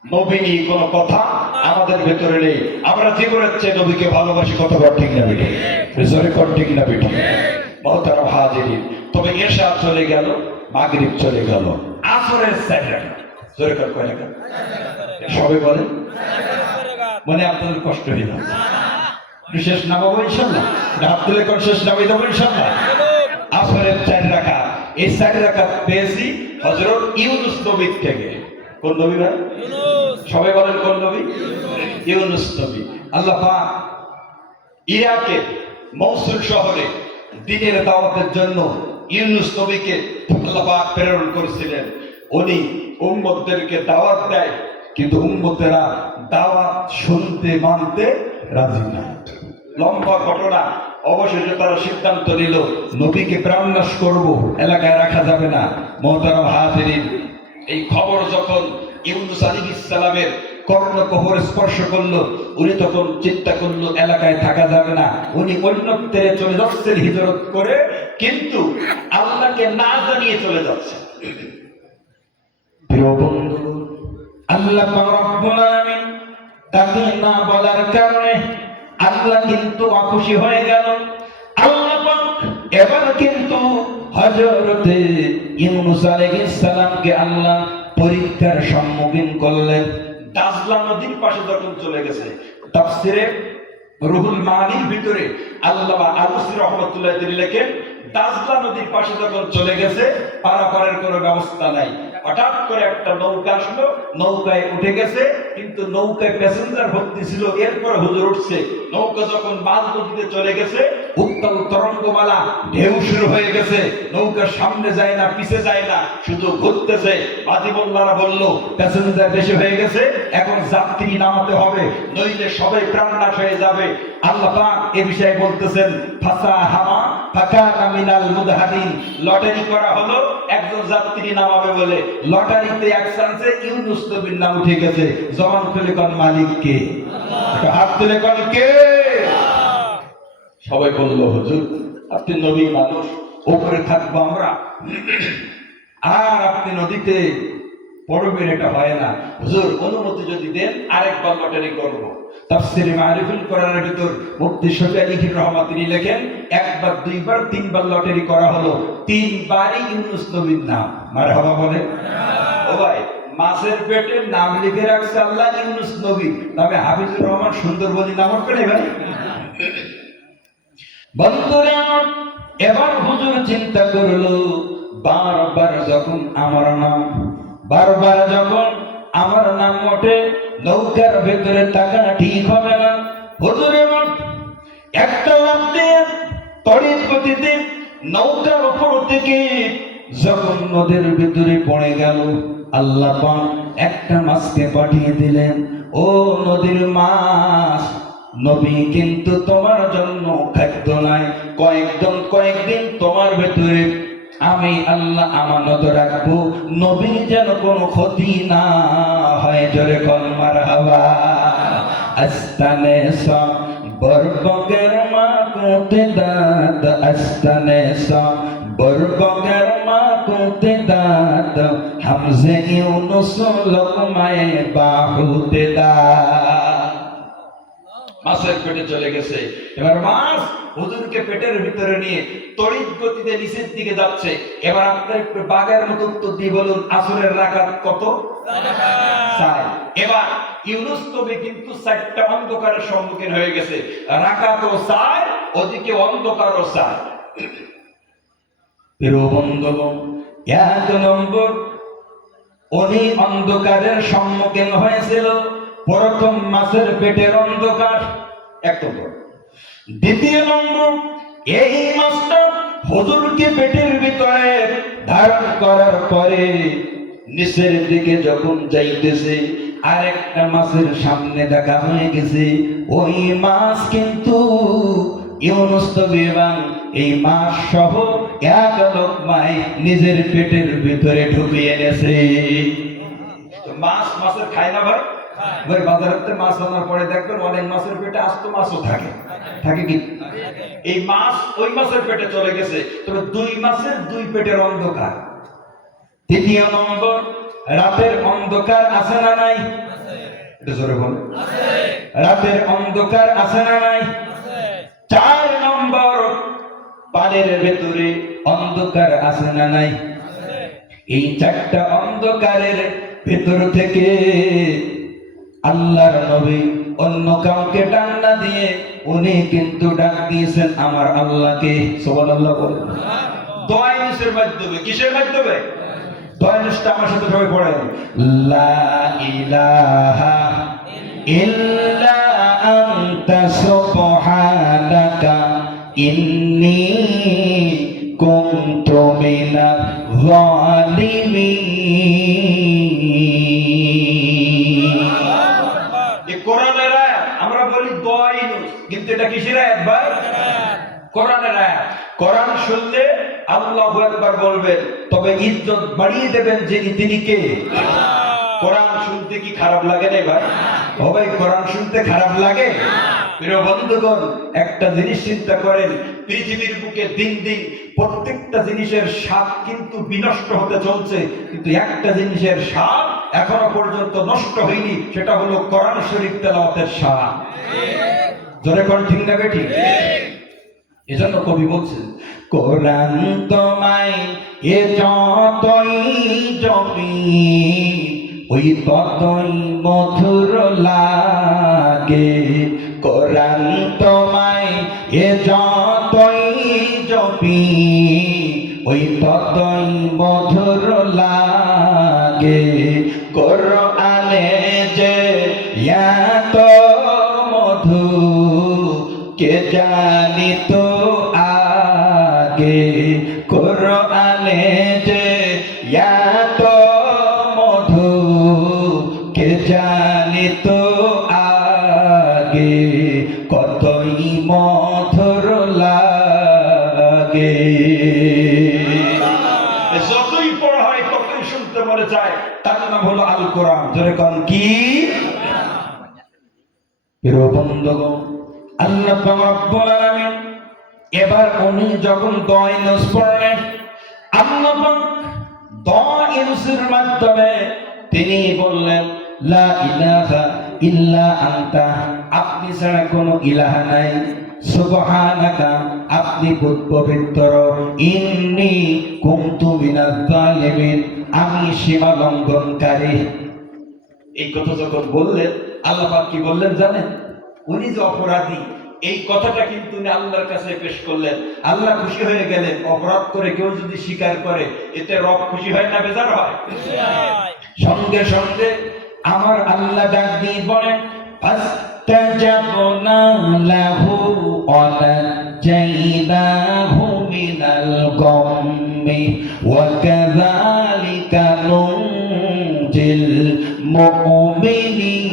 নবী কোন কথা আমাদের ভেতরে নেই। আমরা জীবনের চেয়ে নবীকে ভালোবাসি, কথা বল ঠিক না বেটি? জোরে কর ঠিক না বেটি? মহতারাম হাজিরিন, তবে এশা চলে গেল, মাগরিব চলে গেল, আসরের 4 রাকাত। জোরে কর কয় রাকাত? সবাই বলে, মানে আপনাদের কষ্ট হইল শেষ নামাবো ইনশাল্লাহ, রাত তুলে কোন শেষ নামাই দেবো ইনশাল্লাহ। আসরের 4 রাকাত, এই 4 রাকাত পেয়েছি হযরত ইউনূস নবীর থেকে। কোন নবী ভাই? সবাই বলেন কোন নবী? ইউনূস নবী। আল্লাহ পাক ইরাকের মৌসুল শহরে দ্বীনের দাওয়াতের জন্য ইউনূস নবীকে আল্লাহ পাক প্রেরণ করেছিলেন। উনি উম্মতদেরকে দাওয়াত দেয়, কিন্তু উম্মতেরা দাওয়াত শুনতে মানতে রাজি না। লম্বা ঘটনা, অবশেষে তারা সিদ্ধান্ত নিল নবীকে প্রাণনাশ করব, এলাকায় রাখা যাবে না। মুহতারাম হাজিরিন, এই খবর যখন ইউনূস আলাইহিস সালামের কর্ণকহর স্পর্শ করলো, উনি তখন চিন্তা করলো এলাকায় থাকা যাবে না। উনি অন্যত্রে চলে যাচ্ছেন হিজরত করে, কিন্তু আল্লাহকে না জানিয়ে চলে যাচ্ছেন। প্রিয় বন্ধু, আল্লাহ পাক রব্বুল আলামিন তাকে না বলার কারণে আল্লাহ কিন্তু অখুশি হয়ে গেল। আল্লাহ পাক এবার কিন্তু হযরতে ইউনূস আলাইহিস সালামকে আল্লাহ পরীক্ষার সম্মুখীন করলেন। দাজলা নদীর পাশে যখন চলে গেছে, তাফসিরে রুহুল মানির ভিতরে আল্লামা আলুসি রাহমাতুল্লাহ লেখেন, দাজলা নদীর পাশে যখন চলে গেছে, পারাপারের কোনো ব্যবস্থা নাই। হঠাৎ করে একটা নৌকা আসলো, নৌকায় উঠে গেছে, কিন্তু নৌকায় প্যাসেঞ্জার ভর্তি ছিল। এরপর হুজুর উঠছে, নৌকা যখন মাঝ নদীতে চলে গেছে, উত্তাল তরঙ্গমালা, ঢেউ শুরু হয়ে গেছে। নৌকা সামনে যায় না, পিছে যায় না, শুধু ঘুরতেছে। বাজিবল্লারা বলল প্যাসেঞ্জার বেশি হয়ে গেছে, এখন যাত্রী নামাতে হবে, নইলে সবাই প্রাণনাশ হয়ে যাবে। আল্লাহ পাক এ বিষয়ে বলতেছেন, ফাসাহামা ফাকানা মিনাল মুদহাদিন, লটারি করা হলো একজন যাত্রী নামাবে বলে। লটারিতে এক চান্সে ইউনূস নবীর নাম উঠে গেছে। জবান খুলে কোন মালিক কে? আল্লাহ। হাত তুলে কোন কে? সবাই বলল হুজুর আপনি নবী মানুষ, উপরে থাকবো আমরা, আর আপনি নদীতে পড়বেন, এটা হয় না। হুজুর অনুমতি যদি দেন আরেকবার লটারি করব। তাফসীরে মারিফুল কোরআনের ভিতর মুফতি শফি আলী রহমাতুল্লাহ তিনি লেখেন, একবার, দুইবার, তিনবার লটারি করা হলো, তিনবারই ইউনূস নবীর নাম। মারহাবা বলে। ও ভাই, মাছের পেটে নাম লিখে রাখছে আল্লাহ ইউনূস নবী, তবে হাফিজুর রহমান সুন্দরবনী নাম করে ভাই। বন্ধুরা, এবার হুজুর চিন্তা করলো, বারবার যখন আমার নাম ওঠে, নৌকার ভেতরে থাকা ঠিক হবে না। হুজুর এবার একটা লাফ দিয়ে তড়িৎ গতিতে নৌকার উপর থেকে যখন নদীর ভিতরে পড়ে গেল, আল্লাহ পাক একটা মাছকে পাঠিয়ে দিলেন। ও নদীর মাছ, নবী কিন্তু তোমার জন্য খাদ্য নাই, কয়েকদিন তোমার ভেতরে আমি আল্লাহ আমানত রাখবো, নবীর যেন কোনো ক্ষতি না হয়। জোরে কল মারহাবা। আস্তানে সা বরবগের মা কোতে দাদ, আস্তানে সা বরবগের মা কোতে দাদ, হামজে ইউনূস লোকমায়ে বাহুতে দাদ। মাছের পেটে চলে গেছে। এবার মাছ হুজুরকে পেটের ভিতরে নিয়ে তড়িৎ গতিতে নিচের দিকে যাচ্ছে। এবার আপনার একটু বাগের মতো উত্তর দিয়ে বলুন, আসরের রাকাত কত? 4। এবার ইউনূস নবী কিন্তু 4টা অন্ধকারের সম্মুখীন হয়ে গেছে। রাকাতও 4, ওদিকে অন্ধকারও 4। প্রিয় বন্ধুগণ, 1 নম্বর উনি অন্ধকারের সম্মুখীন হয়েছিল। প্রথম মাছের পেটের অন্ধকার, 1 নম্বর। দ্বিতীয় নম্বর, এই মাছটা হুজুরকে পেটের ভিতরে ধারণ করার পরে নিচের দিকে যখন যাইতেছে, আরেকটা মাছের সামনে দেখা হয়ে গেছে। ওই মাছ কিন্তু ইউনূস নবী এবং এই মাছ সহ এক লোকমায় নিজের পেটের ভিতরে ঢুকিয়ে এনেছে। মাছের খায় না ভাই? ভাই বাজারেতে মাছ আনার পরে দেখবেন অনেক মাছের পেটে আস্ত মাছও থাকে কি? এই মাছ ওই মাছের পেটে চলে গেছে, তবে 2 মাছের 2 পেটের অন্ধকার। তৃতীয় নম্বর, রাতের অন্ধকার আছে না নাই? এটা জোরে বলে। রাতের অন্ধকার আছে না নাই? 4 নম্বর, পানির ভেতরে অন্ধকার আছে না নাই? এই 4টা অন্ধকারের ভেতর থেকে আল্লাহর নবী অন্য কাউকে ডাক না দিয়ে উনি কিন্তু ডাক দিয়েছেন আমার আল্লাহকে। সুবহানাল্লাহ বলেন। দোয়া ইউনুসের মাধ্যমে। কিসের মাধ্যমে? দোয়া ইউনুসটা আমার সাথে সবাই পড়েন। লা ইলাহা ইল্লা আনতা সুবহানাকা ইন্নী কুনতু মিনাজ জালিমিন। এই কোরআনের আয়াত। আমরা বলি দোয়া ইউনুস, কিন্তু এটা কিসের আয়াত ভাই? কোরআনের আয়াত। কোরআন শুনলে আল্লাহু আকবার বলবেন, তবে ইজ্জত বাড়িয়ে দেবেন যিনি, তিনি কে? কোরআন শুনতে কি খারাপ লাগে না ভাই? ও ভাই, কোরআন শুনতে খারাপ লাগে? প্রিয় বন্ধুগণ, একটা জিনিস চিন্তা করেন, পৃথিবীর বুকে দিন দিন প্রত্যেকটা জিনিসের স্বাদ কিন্তু বিনষ্ট হতে চলছে, কিন্তু একটা জিনিসের স্বাদ এখনো পর্যন্ত নষ্ট হয়নি, সেটা হলো কোরআন শরীফ তেলাওয়াতের স্বাদ। জোরে কোন ঠিক না বেঠিক? এজন্য কবি বলছেন, কোরআন তোমায় এ যতই জপি ওই ততই মধুর লাগে। কোরআন তোমায় এ যতই জপি ওই ততই মধুর লাগে। কোরআনে যে এত মধু কে জানিত আগে। কোরআনে যে এত মধু কে জানিত আগে, কতই মধুর লাগে। যতই পড়া হয় ততই শুনতে মনে চায়, তার নাম হলো আল কোরআন। জোরে কোন কি? প্রিয় বন্ধুগণ, আল্লাহ রাব্বুল আলামিন এবার উনি যখন দোয়া ইউনুস পড়লেন, আল্লাহ পাক দোয়া ইউনুসের মাধ্যমে তিনি বললেন, লা ইলাহা ইল্লা আনতা, আপনি ছাড়া কোনো ইলাহা নাই। সুবহানাকা, আপনি পবিত্র। ইন্নী কুনতু মিনাজ জালিমিন, আমি সীমা লঙ্ঘনকারী। এই কথা যখন বললেন, আল্লাহ পাক কি বললেন জানেন? উনি যে অপরাধী, এই কথাটা কিন্তু উনি আল্লাহর কাছে পেশ করলেন। আল্লাহ খুশি হয়ে গেলেন। অপরাধ করে কেউ যদি স্বীকার করে, এতে রব খুশি হয় না বেজার হয়? সঙ্গে সঙ্গে আমার আল্লাহ ডাক দিয়ে বলেন, ফাস্তাজাবনা লাহু ওয়া নাজাইনাহু মিনাল গাম্মি ওয়া কাযালিকা নুনজিল মুমিনিন।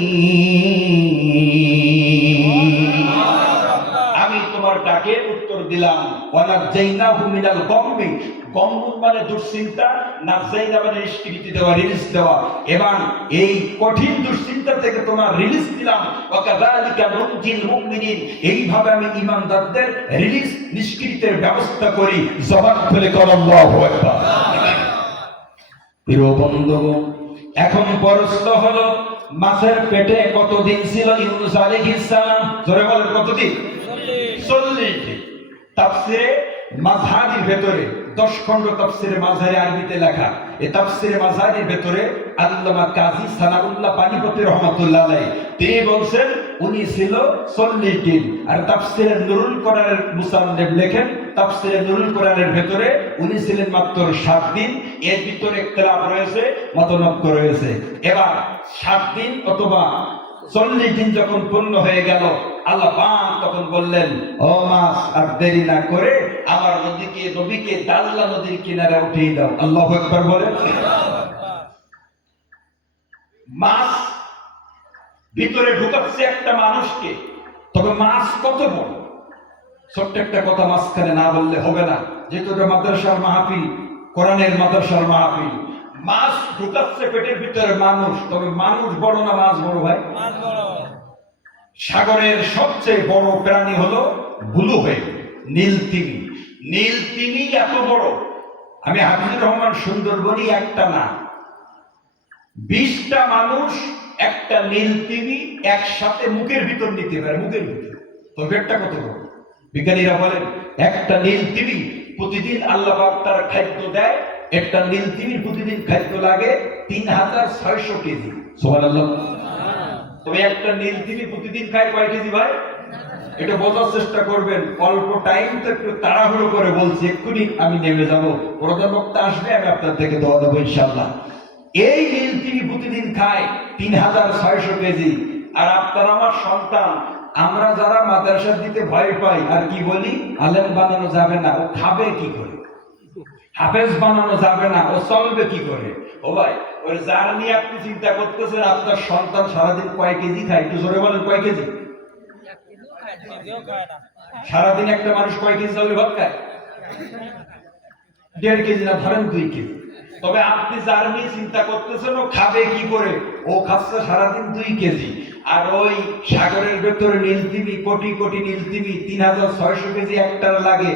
আমি তোমার ডাকে উত্তর দিলাম। ওয়া নাজাইনাহু মিনাল গাম্মি, গম মানে দুশ্চিন্তা, নাজাইনা মানে নিষ্কৃতি দেওয়া, রিলিজ দেওয়া। এবং এই কঠিন দুশ্চিন্তা থেকে তোমার রিলিজ দিলাম। ওয়া কাযালিকা নুনজিল মুমিনিন, এইভাবে আমি ঈমানদারদের রিলিজ নিষ্কৃতির ব্যবস্থা করি। জবান খুলে বলো আল্লাহু আকবার। প্রিয় বন্ধুগণ, এখন প্রশ্ন হলো, মাছের পেটে কতদিন ছিল ইউনুস আলাইহিস সালাম? জোরে বলেন কতদিন? 40 দিন। তাফসিরে মাযহারির ভেতরে 10 খণ্ড তাফসিরে মাযহারি আরবিতে লেখা। এই তাফসিরে মাযহারির ভেতরে আল্লামা কাজী সানাউল্লাহ পানিপতি রাহমাতুল্লাহ আলাইহি তিনি বলছেন উনি ছিল 40 দিন। আর তাফসিরে নুরুল কোরআনের মুসান্নিফ লেখেন, তাফসিরে নুরুল কোরআনের ভেতরে উনি ছিলেন মাত্র 7 দিন। এর ভিতরে ইখতিলাফ রয়েছে, মতনৈক্য রয়েছে। এবার 7 দিন অথবা 40 দিন যখন পূর্ণ হয়ে গেল, আল্লাহ পাক তখন বললেন, ও মাছ, আর দেরি না করে আমার নবীকে দাজলা নদীর কিনারে উঠিয়ে দাও। আল্লাহু আকবার বলেন। মাছ ভিতরে ঢুকাচ্ছে একটা মানুষকে, তবে মাছ কত বড়? ছোট্ট একটা কথা মাঝখানে না বললে হবে না, যেহেতু এটা মাদ্রাসার মাহফিল, কোরআনের মাদ্রাসার মাহফিল। মাছ ঢুকাচ্ছে পেটের ভিতরে মানুষ, তবে মানুষ বড় না মাছ বড় ভাই? সাগরের সবচেয়ে বড় প্রাণী হলো ব্লু হোয়েল, নীল তিমি। নীল তিমি এত বড়, আমি হাফিজুর রহমান সুন্দরবনই একটা না, 20টা মানুষ একটা নীল তিমি একসাথে মুখের ভিতর নিতে পারে, মুখের ভিতর। তো পেটটা কত বড়? বিজ্ঞানীরা বলেন একটা নীল তিমি প্রতিদিন আল্লাহ পাক তার খাদ্য দেয়। একটা নীল তিমির প্রতিদিন খাদ্য লাগে 3600 কেজি। সুবহানাল্লাহ। তবে একটা নীল তিমি প্রতিদিন খায় কয় কেজি ভাই? এটা বোঝার চেষ্টা করবেন। অল্প টাইম তো একটু তাড়াহুড়ো করে বলছি, এক্ষুনি আমি নেমে যাবো, প্রধান বক্তা আসবে, আমি আপনার থেকে দোয়া দেবো ইনশাআল্লাহ। এই নীল তিমি প্রতিদিন খায় 3600 কেজি। আর আপনার আমার সন্তান, আমরা যারা মাদ্রাসা দিতে ভয় পাই আর কি বলি, আলেম বানানো যাবে না, ও খাবে কি করে? হাফেজ বানানো যাবে না, ও চলবে কি করে? ও ভাই, ওই যার নিয়ে আপনি চিন্তা করতেছেন, আপনার সন্তান সারাদিন কয় কেজি খায়? একটু জোরে বলেন, কয় কেজি? সারাদিন একটা মানুষ কয় কেজি চাউলের ভাত খায়? 1.5 কেজি না, ধরেন 2 কেজি। তবে আপনি যার নিয়ে চিন্তা করতেছেন ও খাবে কি করে, ও খাচ্ছে সারাদিন 2 কেজি। আর ওই সাগরের ভেতরে নীলতিমি, কোটি কোটি নীলতিমি, 3600 কেজি একটার লাগে।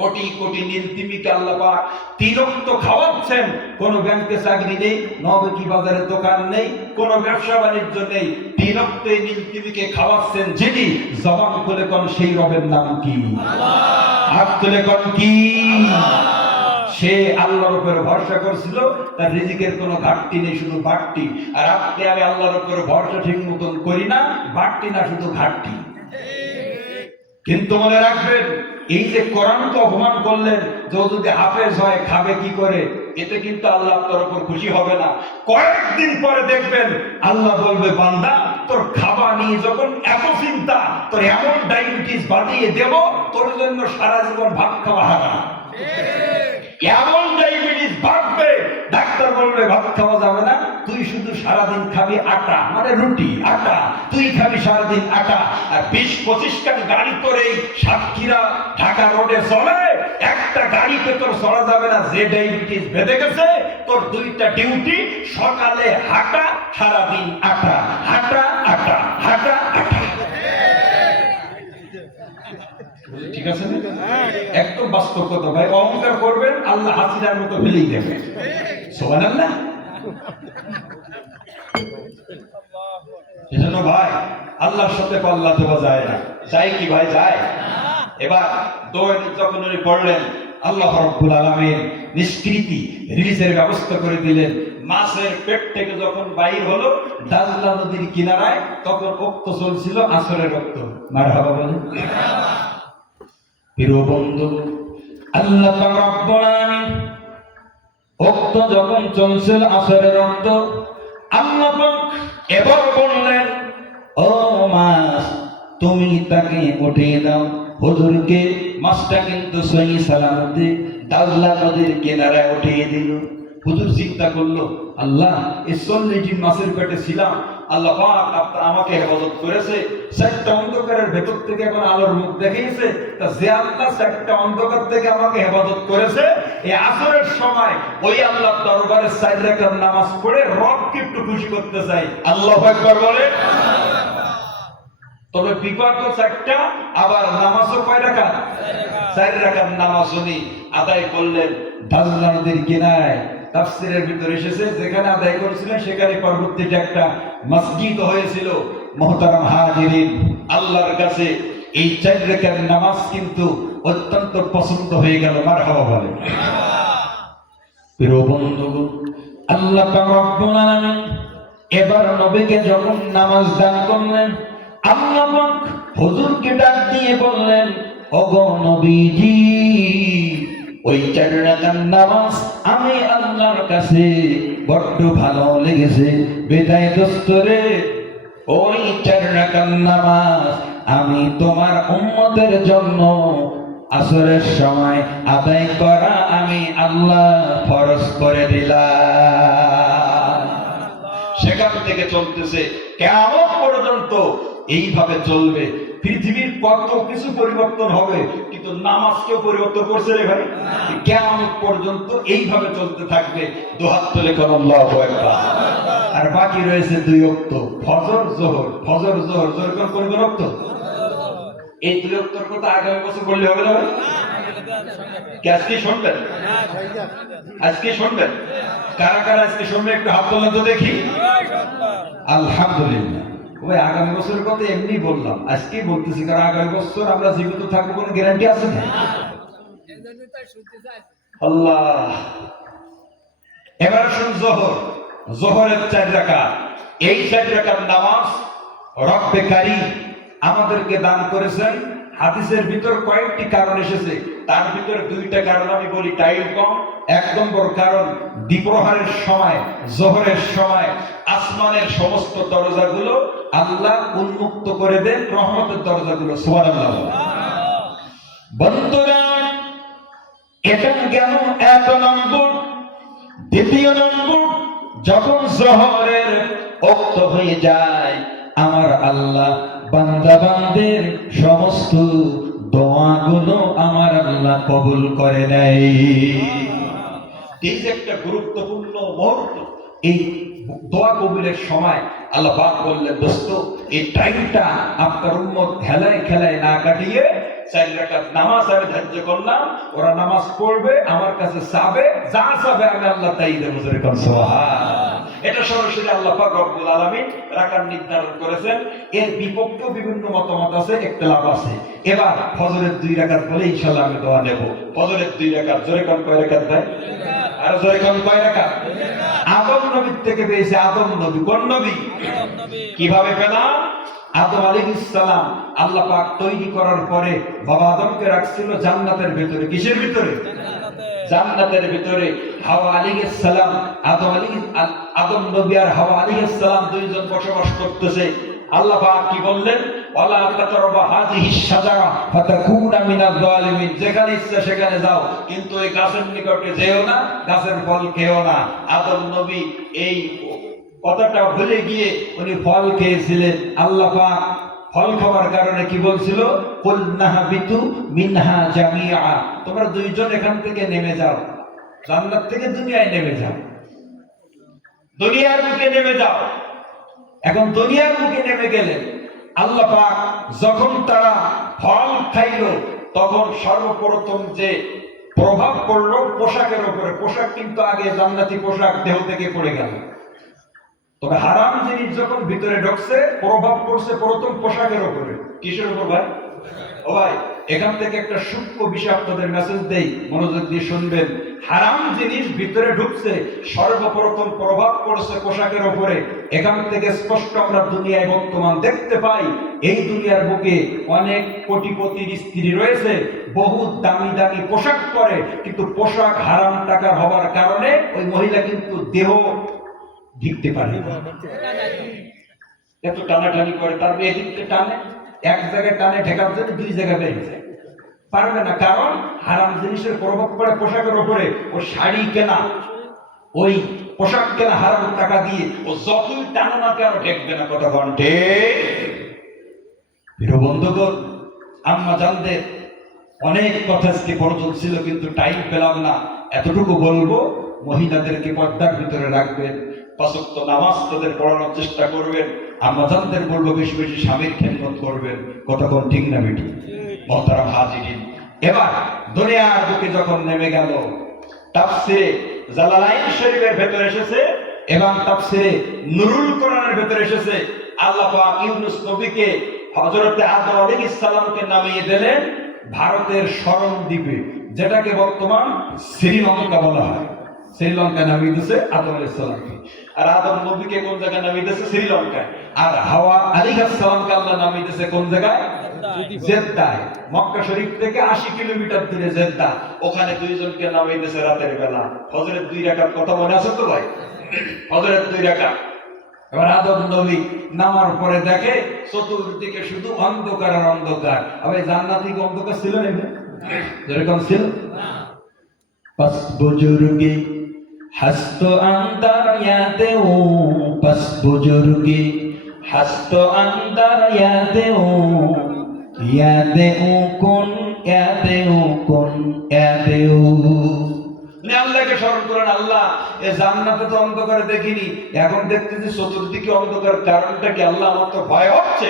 কোটি কোটি নীলতিমিকে আল্লাহ পাক 3 ওয়াক্ত খাওয়াচ্ছেন। কোন ব্যাংকে চাকরি নেই, নবকি বাজারে দোকান নেই, কোন ব্যবসা বাণিজ্য নেই, 3 ওয়াক্ত এই নীলতিমিকে খাওয়াচ্ছেন যিনি। জবান খুলে কোন সেই রবের নাম কি? আল্লাহ। হাত তুলে কোন কি? সে আল্লাহর উপরে ভরসা করছিল, তার রিজিকের কোনো ঘাটতি নেই, শুধু বাড়তি। আর আপনি আমি আল্লাহর উপরে ভরসা ঠিক মতন করি না, বাড়তি না, শুধু ঘাটতি। কিন্তু মনে রাখবেন, এই যে কোরআনকে অপমান করলেন, যে যদি হাফেজ হয় খাবে কি করে, এতে কিন্তু আল্লাহ আপনার উপর খুশি হবে না। কয়েকদিন পরে দেখবেন আল্লাহ বলবে, বান্দা তোর খাবার নিয়ে যখন এত চিন্তা, তোর এমন ডায়াবেটিস বাড়িয়ে দেব, তোর জন্য সারা জীবন ভাত খাওয়া হারাম। এমন ডায়াবেটিস বাড়বে, ডাক্তার বলবে ভাত খাওয়া যাবে না, তুই শুধু সারাদিন খাবি আটা, মানে রুটি, আটা, তুই খাবি সারাদিন আটা। আর 20-25 খান গাড়ি করে সাতক্ষীরা ঢাকা রোডে চলে, একটা গাড়িতে তোর চলা যাবে না। যে ডায়াবেটিস বেঁধে গেছে, তোর 2টা ডিউটি, সকালে হাঁটা, সারাদিন আটা, হাঁটা, আটা, হাঁটা, আটা। ঠিক আছে, একদম বাস্তব কথা ভাই। অহংকার করবেন, আল্লাহ হাসিনার মতো ফেলেই দেবেন। সুবহানাল্লাহ। এজন্য ভাই, আল্লাহর সাথে পাল্লা দেওয়া যায় না। যায় কি ভাই? যায়। এবার দোয়া যখন উনি পড়লেন, আল্লাহ রাব্বুল আলামিন নিষ্কৃতি রিলিজের ব্যবস্থা করে দিলেন। মাছের পেট থেকে যখন বাইর হলো দাজলা নদীর কিনারায়, তখন রক্ত চলছিল, আসরের রক্ত। মারহাবা বলেন। প্রিয় বন্ধু, আল্লাহ পাক রব্বুল আলামিন রক্ত যখন চলছিল, আসরের রক্ত, আল্লাহ পাক এবার বললেন, ও মাছ, তুমি তাকে উঠিয়ে দাও। হুজুরকে মাছটা কিন্তু সহি সালামতে দাজলা নদীর কিনারায় উঠিয়ে দিল। হুজুর চিন্তা করলো, আল্লাহ এই 40 দিন মাছের পেটে ছিলাম, আল্লাহ পাক আমাকে হেফাজত করেছে। 4টা অন্ধকারের ভেতর থেকে এখন আলোর মুখ দেখিয়েছে। তা যে আল্লাহ 4টা অন্ধকার থেকে আমাকে হেফাজত করেছে, এই আসরের সময় ওই আল্লাহর দরবারে 4 রাকাত নামাজ পড়ে রবকে একটু খুশি করতে চাই। আল্লাহু আকবার বলে। তবে বিপদ তো 4টা, আবার নামাজও কয় রাকাত? 4 রাকাত নামাজ উনি আদায় করলেন দাজলা নদীর কিনারায়। তাফসীরের ভিতরে এসেছে, যেখানে আদায় করেছিলেন সেখানে পরবর্তীতে একটা মসজিদ হয়েছিল। মুহতারাম হাজিরিন, আল্লাহর কাছে এই 4 রাকাত নামাজ কিন্তু অত্যন্ত পছন্দ হয়ে গেল। মারহাবা বলেন। প্রিয় বন্ধুগণ, আল্লাহ পাক রব্বুল আলামিন এবার নবীকে যখন নামাজ দান করলেন, আল্লাহ পাক হুজুরকে ডাক দিয়ে বললেন, ওগো নবীজি, ওই 4 রাকাত নামাজ আমি আল্লাহর কাছে বড্ড ভালো লেগেছে। বিদায় দোস্তরে, ওই 4 রাকাত নামাজ আমি তোমার উম্মতের জন্য আসরের সময় আদায় করা আমি আল্লাহ ফরজ করে দিলাম। সেখান থেকে চলতেছে কিয়ামত পর্যন্ত এইভাবে চলবে। পৃথিবীর কত কিছু পরিবর্তন হবে, কিন্তু নামাজকেও পরিবর্তন করছে রে ভাই। কিয়ামত পর্যন্ত এইভাবে চলতে থাকবে। দুহাত তুলে কোন আল্লাহু আকবার। আর বাকি রয়েছে 2 ওয়াক্ত, ফজর যোহর। ফজর যোহর জোর কোন ওয়াক্ত? এই 2 ওয়াক্তের কথা আগামী বছর বললে হবে না ভাই? আজকে শুনবেন, আজকে শুনবেন। কারা কারা আজকে শুনবে একটু হাত তোলা তো দেখি। আলহামদুলিল্লাহ। ওই আগামী বছরের কথা এমনি বললাম, আজকেই বলতেছি, কারণ আগামী বছর আমরা জীবিত থাকবো কোনো গ্যারান্টি আছে না। আল্লাহ। এবার শুন জোহর, জোহরের 4 রাকাত, এই 4 রাকাত নামাজ রব্বে কারীম আমাদেরকে দান করেছেন। হাদিসের ভিতর কয়েকটি কারণ এসেছে, তার ভিতরে 2টা কারণ আমি বলি, টাইম কম। 1 নম্বর কারণ, দ্বিপ্রহরের সময়, জোহরের সময় আসমানের সমস্ত দরজাগুলো আল্লাহ উন্মুক্ত করে দেন, রহমতের দরজাগুলো। সুবহানাল্লাহ। বন্ধুরা, এটা কেন 1 নম্বর। 2 নম্বর, যখন জোহরের ওয়াক্ত হয়ে যায়, আমার আল্লাহ বান্দা বান্দাদের সমস্ত দোয়াগুলো আমার আল্লাহ কবুল করে নেয়। এই যে একটা গুরুত্বপূর্ণ মুহূর্ত, এই দোয়া কবুলের সময় আল্লাহ পাক বললেন, দোস্ত এই টাইমটা আপনার উম্মত খেলায় খেলায় না কাটিয়ে 4 রাকাত নামাজ আমি ধার্য করলাম, ওরা নামাজ পড়বে, আমার কাছে চাবে, যা চাবে আমি আল্লাহ তাই দেব। সুবহানাল্লাহ। এটা সরাসরি আল্লাহ পাক রব্বুল আলামিন রাকাত নির্ধারণ করেছেন। এর বিপক্ষে বিভিন্ন মতামত আছে, ইখতিলাফ আছে। এবার ফজরের 2 রাকাত বলে ইনশাআল্লাহ আমি দোয়া নেব। ফজরের 2 রাকাত, জোরে কোন কয় রাকাত ভাই? আর জোরে কোন কয় রাকাত? আদম নবীর থেকে পেয়েছে। আদম নবী কোন নবী? কিভাবে পেলাম? আদম আলাইহিস সালাম আল্লাহ পাক তৈরি করার পরে বাবা আদমকে রাখছিল জান্নাতের ভিতরে। কিসের ভিতরে? জান্নাতের ভিতরে। হাওয়া আলাইহিস সালাম, আদম নবী আর হাওয়া আলাইহিস সালাম দুইজন বসবাস করতেছে। আল্লাহ পাক কি বললেন? ওয়ালা তাকরাবা হাযিহিস শাজারা ফাতাকুনা মিনাজ জালিমিন। যেখানে ইচ্ছা সেখানে যাও, কিন্তু এই গাছের নিকটে যেও না, গাছের ফল খেও না। আদম নবী এই কথাটা ভুলে গিয়ে উনি ফল খেয়েছিলেন। আল্লাহ পাক ফল খাওয়ার কারণে কি বলছিল? কুল নাহবিতু মিনহা জামিআ, তোমরা দুইজন এখান থেকে নেমে যাও, জান্নাত থেকে দুনিয়ায় নেমে যাও, দুনিয়ার বুকে নেমে যাও। এখন দুনিয়ার বুকে নেমে গেলেন। আল্লাহ পাক যখন তারা ফল খাইলো, তখন সর্বপ্রথম যে প্রভাব পড়লো পোশাকের উপরে। পোশাক কিন্তু আগে জান্নাতি পোশাক দেহ থেকে পড়ে গেল, তবে হারাম জিনিস যখন ভিতরে ঢুকছে, প্রভাব পড়ছে প্রথম পোশাকের উপরে। কিসের উপর ভাই? ও ভাই, এখান থেকে একটা সূক্ষ্ম বিষয় আপনাদের মেসেজ দেই, মনোযোগ দিয়ে শুনবেন। হারাম জিনিস ভিতরে ঢুকছে, সর্বপ্রথম প্রভাব পড়ছে পোশাকের উপরে। এখান থেকে স্পষ্ট আমরা দুনিয়ায় বর্তমান দেখতে পাই, এই দুনিয়ার বুকে অনেক কোটিপতির স্ত্রী রয়েছে, বহু দামি দামি পোশাক পরে, কিন্তু পোশাক হারাম টাকার হবার কারণে ওই মহিলা কিন্তু দেহ ঢিকতে পারে না। এত টানাটানি করে, তার এদিকে টানে, এক জায়গায় টানে ঢেকার জন্য 2 জায়গায় বেরিয়ে যায়, পারবে না। কারণ হারাম জিনিসের প্রভাব পড়ে পোশাকের উপরে। ও শাড়ি কেনা, ওই পোশাক কেনা হারাম টাকা দিয়ে, ও যতই টানো না কেন ঢেকবে না। কথা ঘন্টে বন্ধুগণ, আম্মা জানদের অনেক কথা আজকে প্রয়োজন ছিল, কিন্তু টাইম পেলাম না। এতটুকু বলবো, মহিলাদেরকে পর্দার ভিতরে রাখবেন, 5 ওয়াক্ত নামাজ তাদের পড়ানোর চেষ্টা করবেন। আম্মা জানদের বলবো বেশি বেশি স্বামীর খেদমত করবেন। কথা কোন ঠিক না বেটি? মুহতারাম হাজিরিন, এবার দুনিয়ার বুকে যখন নেমে গেল, তাফসিরে জালালাইন শরীফের ভেতরে এসেছে এবং তাফসিরে নুরুল কোরআনের ভেতরে এসেছে, আল্লাহ পাক ইউনূস নবীকে হযরতে আদম আলাইহিস সালামকে নামিয়ে দিলেন ভারতের শরণ দ্বীপে, যেটাকে বর্তমান শ্রীলঙ্কা বলা হয়। শ্রীলঙ্কা নামিয়ে দিয়েছে আদম আলাইহিস সালামকে। আর আদম নবীকে কোন জায়গায় নামিয়ে দিয়েছে? শ্রীলঙ্কায়। আর হাওয়া আলাইহিস সালামকে আল্লাহ নামিয়ে দিয়েছে কোন জায়গায়? জেদ্দায়। মক্কা শরীফ থেকে 80 কিলোমিটার দূরে জেদ্দা। ওখানে দুইজনকে নামিয়ে দিয়েছে রাতের বেলা। ফজরের 2 রাকাত, কথা মনে আছে তো ভাই? ফজরের 2 রাকাত। এবার আদম নবী নামার পরে দেখে চতুর্দিকে শুধু অন্ধকার আর অন্ধকার। আবার জান্নাতি অন্ধকার ছিল না? যেরকম ছিল না। পাঁচ বুজুর্গে হস্ত আন্দার ইয়াদে ও, পাঁচ বুজুর্গে হস্ত আন্দার ইয়াদে ও, ইয়াদে ও কোন, ইয়াদে ও কোন, ইয়াদে ও। আল্লাহকে স্মরণ করেন। আল্লাহ, এ জান্নাতে তো অন্ধকারে দেখিনি, এখন দেখতেছি চতুর্দিকে অন্ধকার, কারণটা কি? আল্লাহ, আমার তো ভয় হচ্ছে।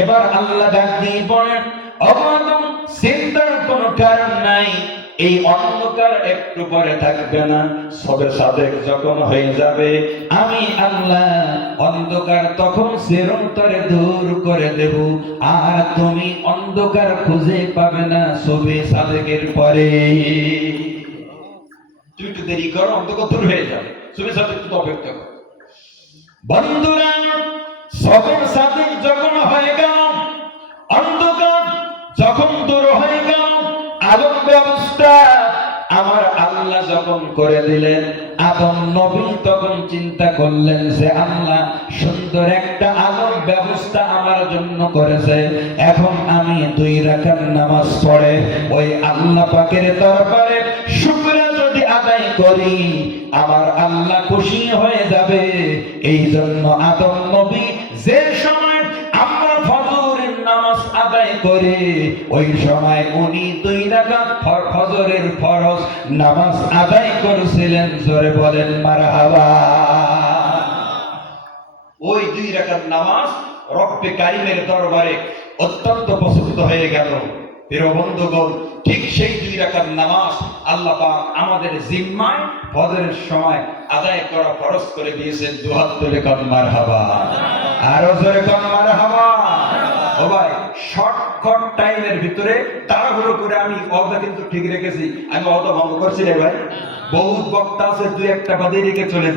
এবার আল্লাহ ডাক দিয়ে বলেন, আদম চিন্তার কোনো কারণ নাই। এই অন্ধকার একটু পরে থাকবে না, সবে সাদেক যখন হয়ে যাবে আমি আল্লাহ অন্ধকার তখন চিরন্তরে দূর করে দেব, আর তুমি অন্ধকার খুঁজে পাবে না সবে সাদেকের পরে। তুই একটু দেরি করো, অন্ধকার দূর হয়ে যাবে, সবে সাদেক একটু অপেক্ষা করো। বন্ধুরা, সবে সাদেক যখন হয়ে গেল, অন্ধকার যখন দূর হয়ে গেল, আলোর ব্যবস্থা আমার আল্লাহ যখন করে দিলেন, আদম নবী তখন চিন্তা করলেন যে আল্লাহ সুন্দর একটা আলোর ব্যবস্থা আমার জন্য করেছে, এখন আমি 2 রাকাত নামাজ পড়ে ওই আল্লাহ পাকের দরবারে শুকরিয়া যদি আদায় করি আমার আল্লাহ খুশি হয়ে যাবে। এই জন্য আদম নবী যে সময় আমরা ফজরের নামাজ আদায় করে ওই সময় উনি 2 রাকাত ফজরের ফরজ নামাজ আদায় করেছিলেন। জোরে বলেন মারহাবা। ওই 2 রাকাত নামাজ রব্বে কারিমের দরবারে অত্যন্ত পছন্দ হয়ে গেল। প্রিয় বন্ধুগণ, ঠিক সেই 2 রাকাত নামাজ আল্লাহ পাক আমাদের জিম্মায় ফজরের সময় আদায় করা ফরজ করে দিয়েছেন। দুহাত তুলে কোন মারহাবা, আরো জোরে কোন মারহাবা। ও ভাই, শর্টকাট টাইমের ভিতরে তাড়াহুড়ো করে আমি ওয়াদা কিন্তু ঠিক রেখেছি, আমি ওয়াদা ভঙ্গ করছি রে ভাই। বহুত বক্তা আছে 2-1টা বাদে রেখে চলে যায়।